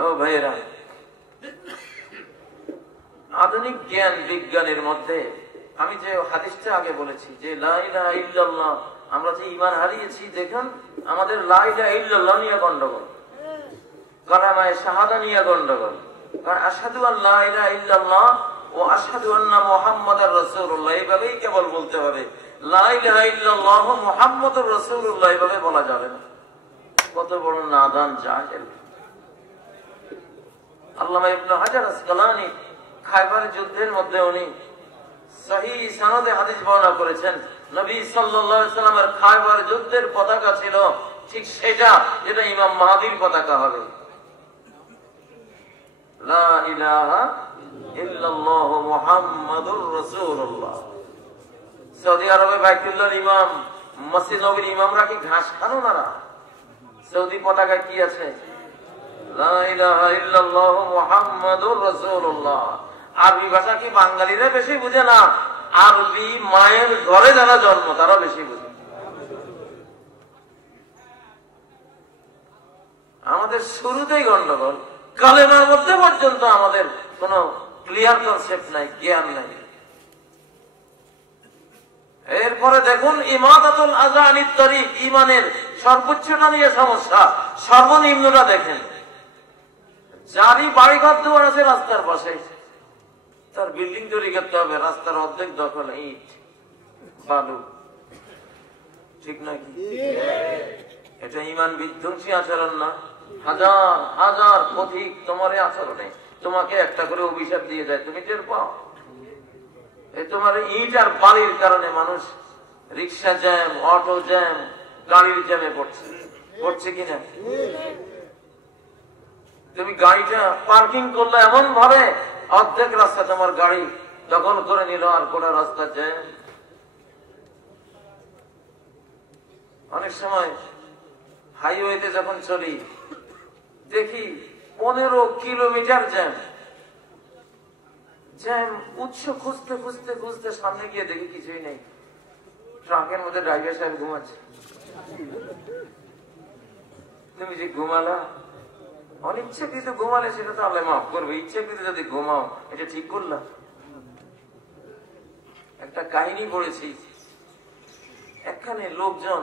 ও ভাইয়েরা, আধুনিক জ্ঞান বিজ্ঞানের মধ্যে আমি যে হাদিসটা আগে বলেছি যে লা ইলাহা ইল্লাল্লাহ, আমরা যে ঈমান হারিয়েছি, দেখুন আমাদের লা ইলাহা ইল্লাল্লাহ নিয়ে গন্ডগোল, কালেমায়ে শাহাদা নিয়ে গন্ডগোল। কারণ আশহাদু আল্লা ইলাহা ইল্লাল্লাহ ও আশহাদু আন্না মুহাম্মাদার রাসূলুল্লাহ এইভাবেই কেবল বলতে হবে। লা ইলাহা ইল্লাল্লাহ মুহাম্মাদুর রাসূলুল্লাহ এইভাবে বলা যাবে না। কত বড় নাদান জাহেল! আল্লামা ইবনে হাজার আসকালানী খায়বার যুদ্ধের মধ্যে উনি সহিহ সনদে হাদিস বর্ণনা করেছেন, নবী সাল্লাল্লাহু আলাইহি ওয়াসাল্লামের খায়বার যুদ্ধের পতাকা ছিল ঠিক সেটা যেটা ইমাম মাহদীর পতাকা হবে। লা ইলাহা ইল্লাল্লাহ মুহাম্মাদুর রাসূলুল্লাহ। সৌদি আরবে বাইতুল্লাহর ইমাম, মসজিদ নববীর ইমামরা কি ঘাস খান না? সৌদি পতাকায় কি আছে? লা ইলাহা ইল্লাল্লাহ মুহাম্মাদুর রাসূলুল্লাহ। আরবি ভাষা কি বাঙালিরা বেশি বুঝে না? আরবি মায়ের ঘরে যারা জন্ম তারা বেশি বুঝে। আমাদের শুরুতেই গন্ডগোল, কালেমার মধ্যে পর্যন্ত আমাদের কোন ক্লিয়ার কনসেপ্ট নাই, জ্ঞান নাই। এরপরে দেখুন ইমাদাতুল আযা আনিত তরিক, ঈমানের সর্বোচ্চটা নিয়ে সমস্যা, সর্বনিম্নটা দেখেন। যারই বাড়িঘর দুয়ার আছে রাস্তার পাশে, তার বিল্ডিং তৈরি করতে হবে, রাস্তার অর্ধেক দখল ইট বালু, ঠিক নাকি? এটা ঈমান বিধ্বংসী আচরণ না? হাজার হাজার পথিক তোমার এই আচরণে তোমাকে একটা করে অভিশাপ দিয়ে যায়, তুমি টের পাও? এই তোমার ইট আর বালির কারণে মানুষ রিক্সা জ্যাম, অটো জ্যাম, গাড়ির জ্যামে পড়ছে কিনা? তুমি গাড়িটা পার্কিং করলে এমন ভাবে অর্ধেক রাস্তা তোমার গাড়ি দখল করে নিল, আর কোন রাস্তা জ্যাম। অনেক সময় হাইওয়েতে যখন চলি দেখি 15 কিলোমিটার জ্যাম। জ্যাম উৎস খুঁজতে খুঁজতে খুঁজতে সামনে গিয়ে দেখি কিছুই নেই, ট্রাকের মধ্যে ড্রাইভার সাহেব ঘুমাচ্ছে। তুমি যে ঘুমালা, অনিচ্ছাকৃত ঘুমালে সেটা তো আল্লাহ মাফ করবে, ইচ্ছাকৃত যদি ঘুমাও এটা ঠিক করলাম? একটা কাহিনী পড়েছি, একখানে লোকজন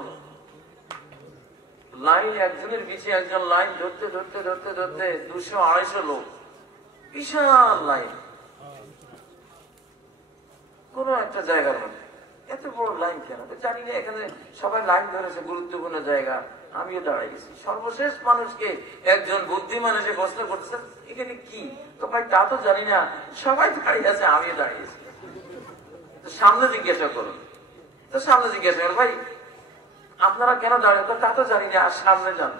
লাইন, একজনের পিছিয়ে একজন লাইন ধরতে ধরতে ধরতে ধরতে 200-250 লোক, বিশাল লাইন কোন একটা জায়গার মধ্যে। এত বড় লাইন কেন জানি না, এখানে সবাই লাইন ধরেছে, গুরুত্বপূর্ণ জায়গা, আমিও দাঁড়াই গেছি। সর্বশেষ মানুষকে একজন বুদ্ধিমান এসে প্রশ্ন করতেছে, এখানে কি? তো ভাই তা তো জানি না, সবাই দাঁড়িয়ে আছে, আমিও দাঁড়িয়েছি। সামনে জিজ্ঞাসা করুন। তো সামনে জিজ্ঞাসা করুন, ভাই আপনারা কেন দাঁড়িয়ে? তা তো জানি না, আর সামনে যান।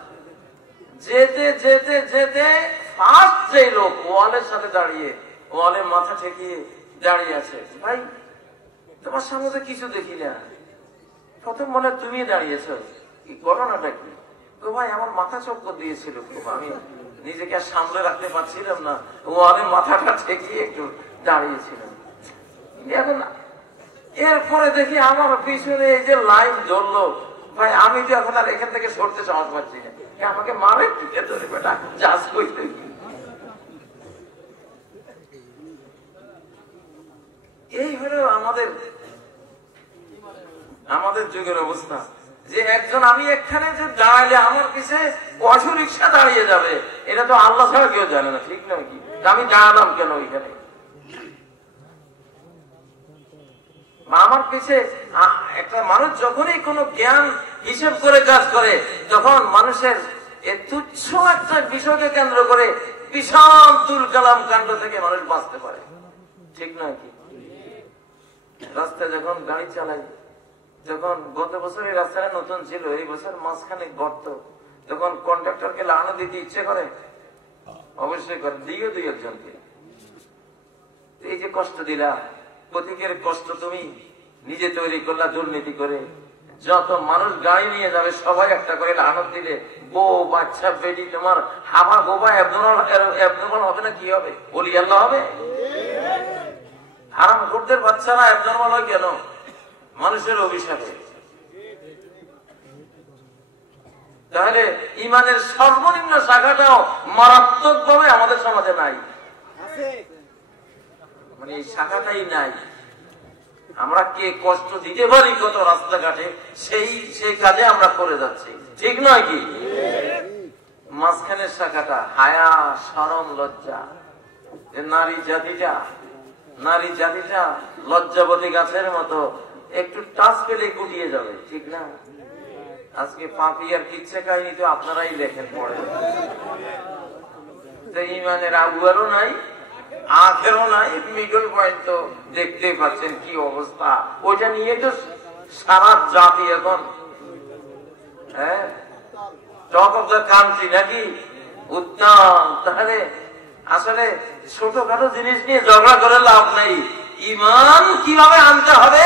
যেতে যেতে যেতে ফার্স্ট যে লোক ওয়ালের সাথে দাঁড়িয়ে, ওয়ালে মাথা ঠেকিয়ে দাঁড়িয়ে আছে, ভাই তোমার সামনে তো কিছু দেখি না। প্রথম মনে তুমি দাঁড়িয়েছ, কি ঘটনাটা কি? তো ভাই আমার মাথা চক্কর দিয়েছিল, আমি নিজেকে আর সামলে রাখতে পারছিলাম না, ওয়ালে মাথাটা ঠেকিয়ে একটু দাঁড়িয়েছিলাম। এখন এরপরে দেখি আমার পিছনে এই যে লাইন জ্বললো, ভাই আমি তো এখন আর এখান থেকে সরতে সাহস পাচ্ছি না, আমাকে মারে পিঠে ধরে বেটা যাস কইতে। এই হলো আমাদের যুগের অবস্থা, যে একজন আমি এখানে যে দাঁড়াইলে আমার পিছে অটো রিক্সা দাঁড়িয়ে যাবে, এটা তো আল্লাহ ছাড়া কেউ জানে না, ঠিক নয় কি? আমি দাঁড়ালাম কেন ওইখানে? আমার পিছে একটা মানুষ যখনই কোনো জ্ঞান হিসেব করে কাজ করে, তখন মানুষের তুচ্ছ একটা বিষয়কে কেন্দ্র করে বিশাল তুল কালাম কাণ্ড থেকে মানুষ বাঁচতে পারে, ঠিক নয় কি? রাস্তায় যখন গাড়ি চালাই, যখন গত বছর এই রাস্তাটা নতুন ছিল, এই বছর মাঝখানে গর্ত, তখন কন্ট্রাক্টরকে লাগানো দিতে ইচ্ছে করে? অবশ্যই করে, দিও দুই একজনকে। এই যে কষ্ট দিলা, প্রতীকের কষ্ট তুমি নিজে তৈরি করলা দুর্নীতি করে। যত মানুষ গাড়ি নিয়ে যাবে সবাই একটা করে লাগানো দিলে, বউ বাচ্চা বেটি তোমার হাবা গোবা অ্যাবনর্মাল হবে না? কি হবে? বলি আল্লাহ হবে? হারাম খোরদের বাচ্চারা অ্যাবনর্মাল হয় কেন? মানুষের অভিশাপে। তাহলে ইমানের সর্বনিম্ন শাখাটাও মারাত্মক ভাবে আমাদের সমাজে নাই, মানে এই শাখাটাই নাই। আমরা কে কষ্ট দিতে পারি কত রাস্তাঘাটে, সেই কাজে আমরা করে যাচ্ছি, ঠিক নয় কি? মাঝখানের শাখাটা হায়া, শরম, লজ্জা। নারী জাতিটা লজ্জাবতী গাছের মতো একটু টাচ পেলে গুটিয়ে যাবে, ঠিক না? আজকে পাপিয়ার কিচ্ছা কাহিনী তো আপনারাই লেখেন পড়ে। ইমানের আগুয়ারও নাই, আখেরও নাই, মিডল পয়েন্ট তো দেখতে পাচ্ছেন কি অবস্থা। ওইটা নিয়ে তো সারা জাতি এখন টক অফ দ্য কান্ট্রি নাকি, উত্তম। তাহলে আসলে ছোটখাটো জিনিস নিয়ে ঝগড়া করে লাভ নাই। ইমান কিভাবে আনতে হবে,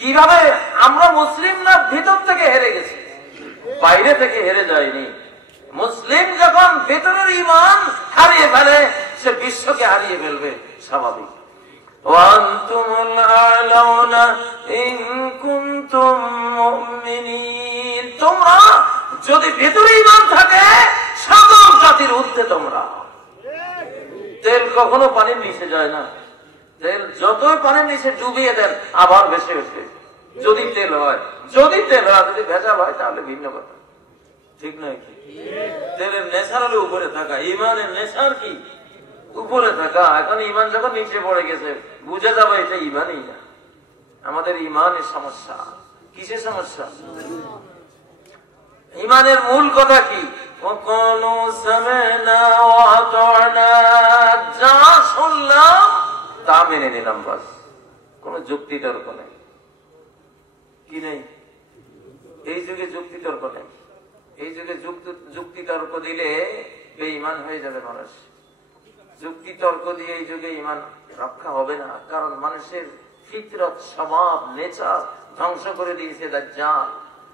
কিভাবে আমরা মুসলিম না ভিতর থেকে হেরে গেছি, বাইরে থেকে হেরে যায়নি। মুসলিম যখন ভেতরের ইমান হারিয়ে ফেলে, সে বিশ্বকে হারিয়ে ফেলবে, স্বাভাবিক। তোমরা যদি ভেতরে ইমান থাকে, সকল জাতির ঊর্ধ্বে তোমরা। তেল কখনো পানির নিচে যায় না, তেল যতই পানির নিচে ডুবিয়ে দেন আবার ভেসে ভেসে, যদি তেল হয়, যদি ভেজাল হয় তাহলে ভিন্ন কথা, ঠিক নয় কি? তেলের নেশার হলে উপরে থাকা, ইমানের নেশার কি উপরে থাকা। এখন ইমান যখন নিচে পড়ে গেছে, বুঝে যাবে এটা ইমানই না। আমাদের ইমানের সমস্যা। কিসের সমস্যা? ইমানের মূল কথা কি? যা শুনলাম তা মেনে নিলাম, বাস। কোন যুক্তি তর্ক নেই, কি নেই? এই যুগে যুক্তি তর্ক নেই। এই যুগে যুক্তি তর্ক দিলে বেঈমান হয়ে যাবে মানুষ। যুক্তি তর্ক দিয়ে এই যুগে ইমান রক্ষা হবে না, কারণ মানুষের ফিতরত, স্বভাব, নেচার ধ্বংস করে দিয়েছে দাজ্জাল।